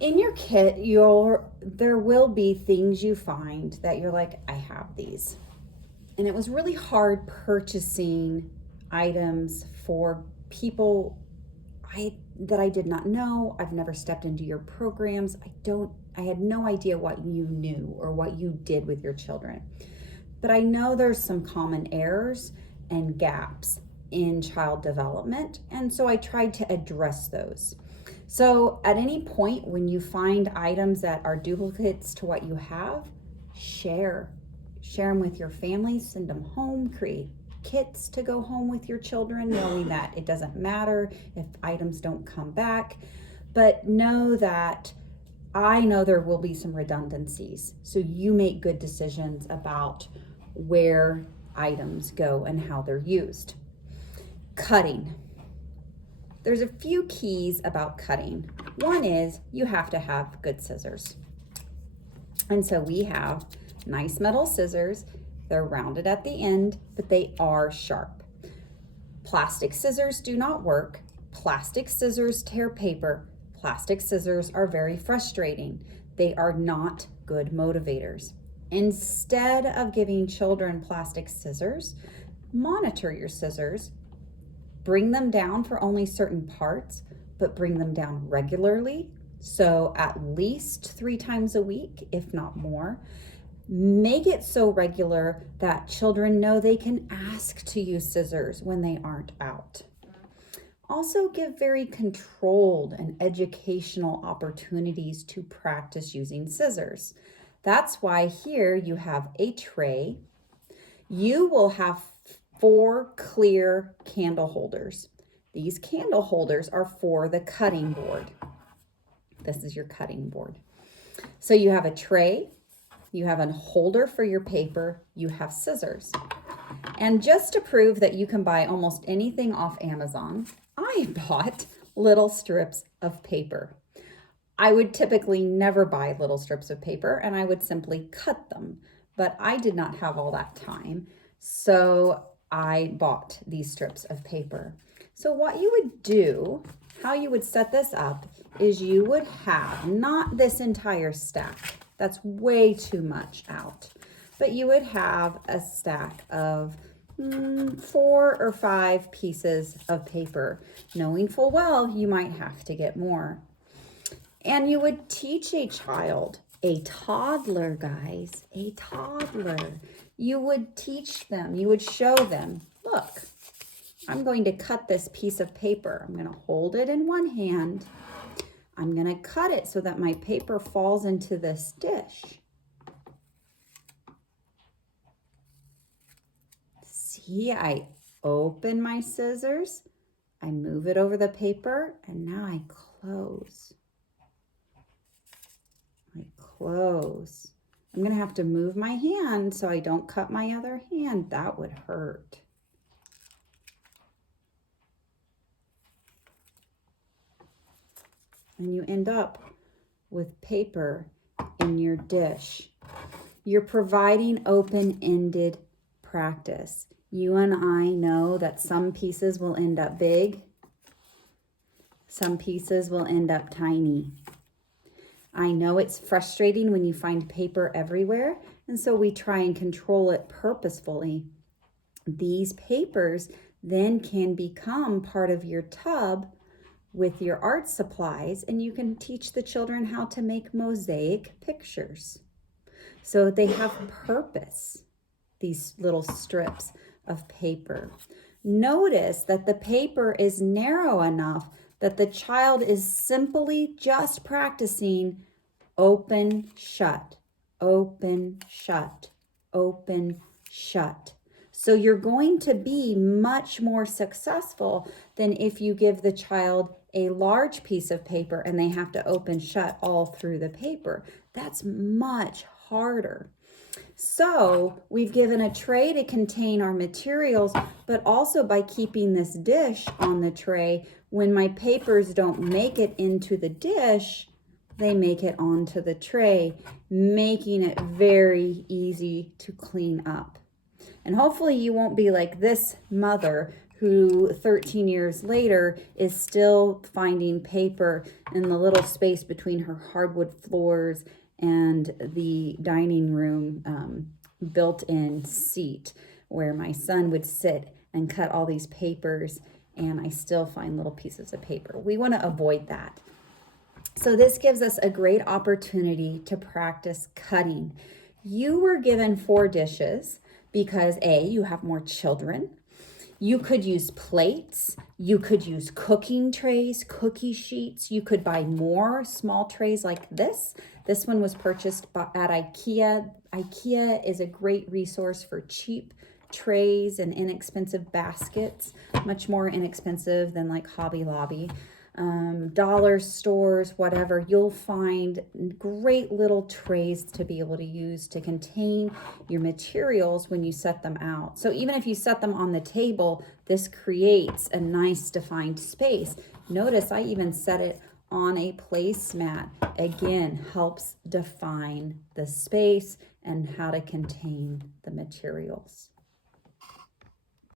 In your kit, there will be things you find that you're like, I have these. And it was really hard purchasing items for people that I did not know. I've never stepped into your programs. I had no idea what you knew or what you did with your children. But I know there's some common errors and gaps in child development, and so I tried to address those. So, at any point when you find items that are duplicates to what you have, share. Share them with your family, send them home, create kits to go home with your children, knowing that it doesn't matter if items don't come back. But know that I know there will be some redundancies. So, you make good decisions about where items go and how they're used. Cutting. There's a few keys about cutting. One is you have to have good scissors. And so we have nice metal scissors. They're rounded at the end, but they are sharp. Plastic scissors do not work. Plastic scissors tear paper. Plastic scissors are very frustrating. They are not good motivators. Instead of giving children plastic scissors, monitor your scissors. Bring them down for only certain parts, but bring them down regularly. So at least 3 times a week, if not more. Make it so regular that children know they can ask to use scissors when they aren't out. Also, give very controlled and educational opportunities to practice using scissors. That's why here you have a tray. You will have 4 clear candle holders. These candle holders are for the cutting board. This is your cutting board. So you have a tray, you have a holder for your paper, you have scissors. And just to prove that you can buy almost anything off Amazon, I bought little strips of paper. I would typically never buy little strips of paper and I would simply cut them, but I did not have all that time. So I bought these strips of paper. So what you would do, how you would set this up, is you would have not this entire stack. That's way too much out. But you would have a stack of 4 or 5 pieces of paper, knowing full well you might have to get more. And you would teach a child, a toddler, guys, a toddler. You would teach them, you would show them, look, I'm going to cut this piece of paper. I'm going to hold it in one hand. I'm going to cut it so that my paper falls into this dish. See, I open my scissors, I move it over the paper, and now I close. Close. I'm going to have to move my hand so I don't cut my other hand. That would hurt. And you end up with paper in your dish. You're providing open-ended practice. You and I know that some pieces will end up big. Some pieces will end up tiny. I know it's frustrating when you find paper everywhere, and so we try and control it purposefully. These papers then can become part of your tub with your art supplies, and you can teach the children how to make mosaic pictures. So they have purpose, these little strips of paper. Notice that the paper is narrow enough that the child is simply just practicing open, shut, open, shut, open, shut. So you're going to be much more successful than if you give the child a large piece of paper and they have to open, shut all through the paper. That's much harder. So we've given a tray to contain our materials, but also by keeping this dish on the tray, when my papers don't make it into the dish, they make it onto the tray, making it very easy to clean up. And hopefully you won't be like this mother who 13 years later is still finding paper in the little space between her hardwood floors and the dining room built-in seat where my son would sit and cut all these papers, and I still find little pieces of paper. We want to avoid that. So this gives us a great opportunity to practice cutting. You were given 4 dishes because A, you have more children. You could use plates. You could use cooking trays, cookie sheets. You could buy more small trays like this. This one was purchased at IKEA. IKEA is a great resource for cheap trays and inexpensive baskets, much more inexpensive than like Hobby Lobby. Dollar stores, whatever, you'll find great little trays to be able to use to contain your materials when you set them out. So even if you set them on the table, this creates a nice defined space. Notice I even set it on a placemat. Again, helps define the space and how to contain the materials.